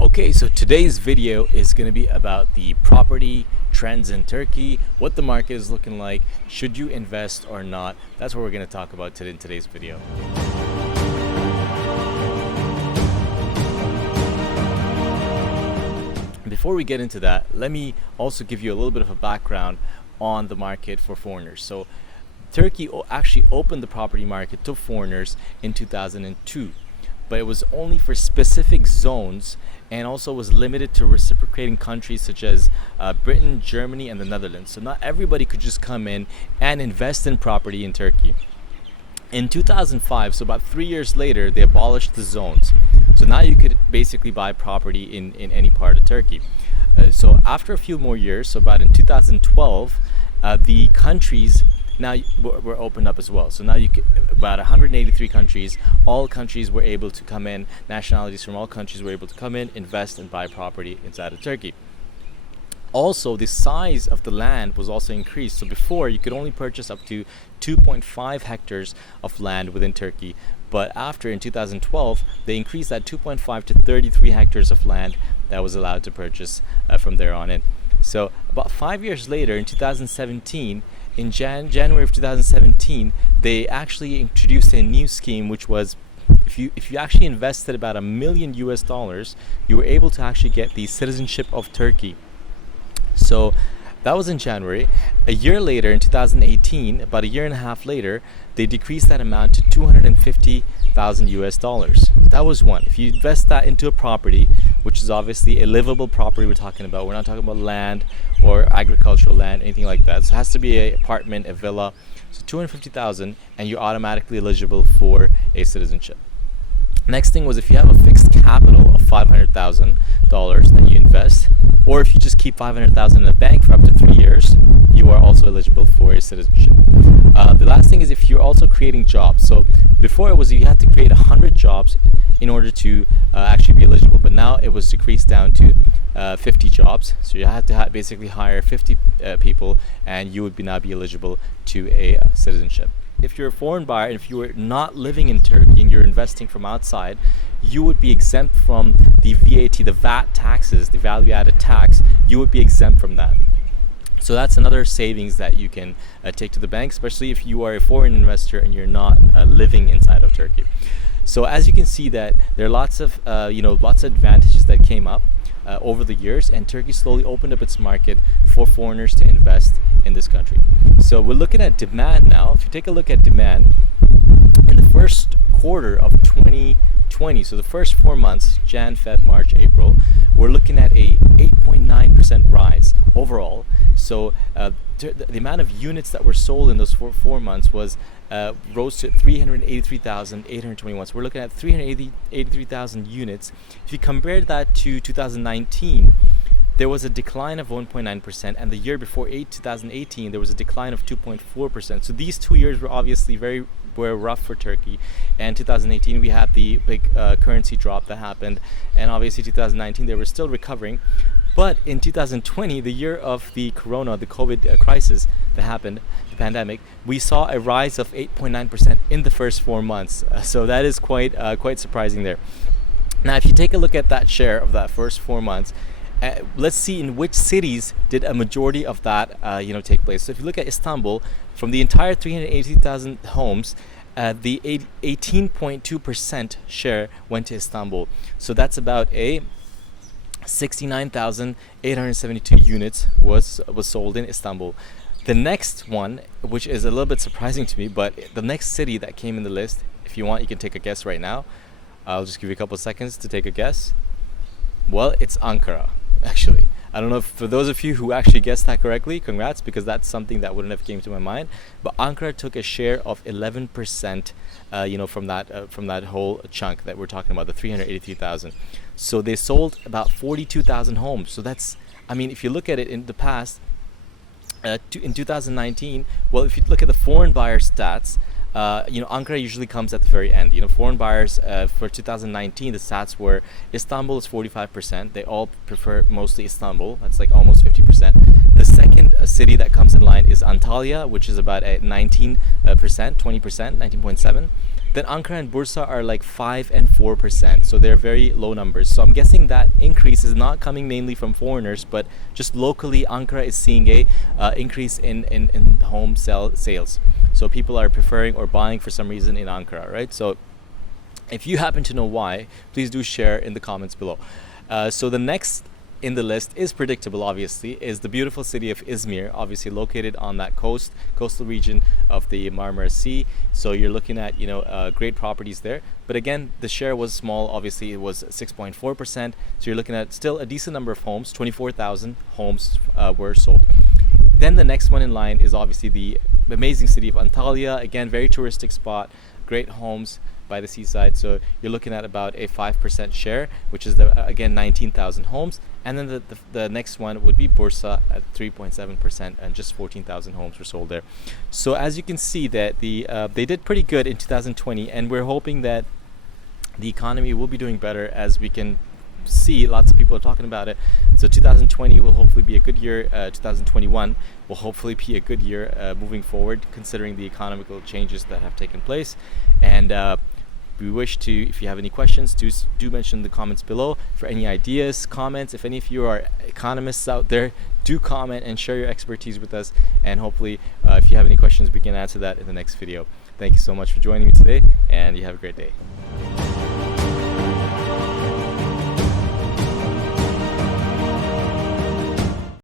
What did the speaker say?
Okay, so today's video is going to be about the property trends in Turkey, what the market is looking like, should you invest or not. That's what we're going to talk about today in today's video. Before we get into that, let me also give you a little bit of a background on the market for foreigners. So Turkey actually opened the property market to foreigners in 2002. But it was only for specific zones and also was limited to reciprocating countries such as Britain, Germany, and the Netherlands. So not everybody could just come in and invest in property in Turkey. In 2005, so about 3 years later, they abolished the zones. So now you could basically buy property in any part of Turkey. So after a few more years, so about in 2012, the countries now we're opened up as well. So now about 183 countries, all countries were able to come in, nationalities from all countries were able to come in, invest and buy property inside of Turkey. Also, the size of the land was also increased. So before, you could only purchase up to 2.5 hectares of land within Turkey. But after, in 2012, they increased that 2.5 to 33 hectares of land that was allowed to purchase from there on in. So about 5 years later, in 2017, in January of 2017, they actually introduced a new scheme, which was if you actually invested about $1 million, you were able to actually get the citizenship of Turkey. So that was in January. A year later, in 2018, about a year and a half later, they decreased that amount to $250,000. That was one. If you invest that into a property, which is obviously a livable property we're talking about. We're not talking about land or agricultural land, anything like that. So it has to be an apartment, a villa. So $250,000 and you're automatically eligible for a citizenship. Next thing was if you have a fixed capital of $500,000 that you invest, or if you just keep $500,000 in the bank for up to 3 years, you are also eligible for a citizenship. The last thing is if you're also creating jobs. So before it was you had to create 100 jobs in order to actually be eligible, but now it was decreased down to 50 jobs. So you had to basically hire 50 people, and you would now be eligible to a citizenship. If you're a foreign buyer, if you were not living in Turkey and you're investing from outside, you would be exempt from the VAT, the VAT taxes, the value added tax. You would be exempt from that. So that's another savings that you can take to the bank, especially if you are a foreign investor and you're not living inside of Turkey. So as you can see that there are lots of advantages that came up over the years, and Turkey slowly opened up its market for foreigners to invest in this country. So we're looking at demand now. If you take a look at demand in the first quarter of 2020, so the first 4 months, Jan, Feb, March, April, we're looking at a 8.9% rise overall. So the amount of units that were sold in those four months rose to 383,821. So we're looking at 383,000 units. If you compare that to 2019, there was a decline of 1.9%, and the year before 2018, there was a decline of 2.4%. So these 2 years were obviously very rough for Turkey. And 2018, we had the big currency drop that happened, and obviously 2019, they were still recovering. But in 2020, the year of the corona, the COVID crisis that happened, the pandemic, we saw a rise of 8.9% in the first 4 months. So that is quite surprising there. Now, if you take a look at that share of that first 4 months, let's see in which cities did a majority of that take place. So if you look at Istanbul, from the entire 380,000 homes, the 18.2% share went to Istanbul. So that's about a 69,872 units was sold in Istanbul. The next one, which is a little bit surprising to me, but the next city that came in the list, if you want, you can take a guess right now. I'll just give you a couple of seconds to take a guess. Well, it's Ankara, actually. I don't know if for those of you who actually guessed that correctly, congrats, because that's something that wouldn't have came to my mind. But Ankara took a share of 11%, from that whole chunk that we're talking about, the 383,000. So they sold about 42,000 homes. So that's, if you look at it in the past, in 2019, well, if you look at the foreign buyer stats, Ankara usually comes at the very end. Foreign buyers for 2019, the stats were Istanbul is 45%. They all prefer mostly Istanbul. That's like almost 50%. The second city that comes in line is Antalya, which is about at 19%, 20%, 19.7. then Ankara and Bursa are like 5 and 4%. So they're very low numbers. So I'm guessing that increase is not coming mainly from foreigners, but just locally, Ankara is seeing a increase in home sales. So people are preferring or buying for some reason in Ankara, right? So if you happen to know why, please do share in the comments below. So the next in the list is predictable, obviously, is the beautiful city of Izmir, obviously located on that coastal region of the Marmara Sea. So you're looking at, great properties there. But again, the share was small. Obviously, it was 6.4%. So you're looking at still a decent number of homes. 24,000 homes were sold. Then the next one in line is obviously the amazing city of Antalya. Again, very touristic spot, great homes by the seaside. So you're looking at about a 5% share, which is again 19,000 homes. And then the next one would be Bursa at 3.7%, and just 14,000 homes were sold there. So as you can see that they did pretty good in 2020, and we're hoping that the economy will be doing better, as we can see lots of people are talking about it. So 2020 will hopefully be a good year. 2021 will hopefully be a good year moving forward, considering the economical changes that have taken place. And we wish to, if you have any questions, do mention in the comments below. For any ideas, comments, if any of you are economists out there, do comment and share your expertise with us. And hopefully, if you have any questions, we can answer that in the next video. Thank you so much for joining me today, and you have a great day.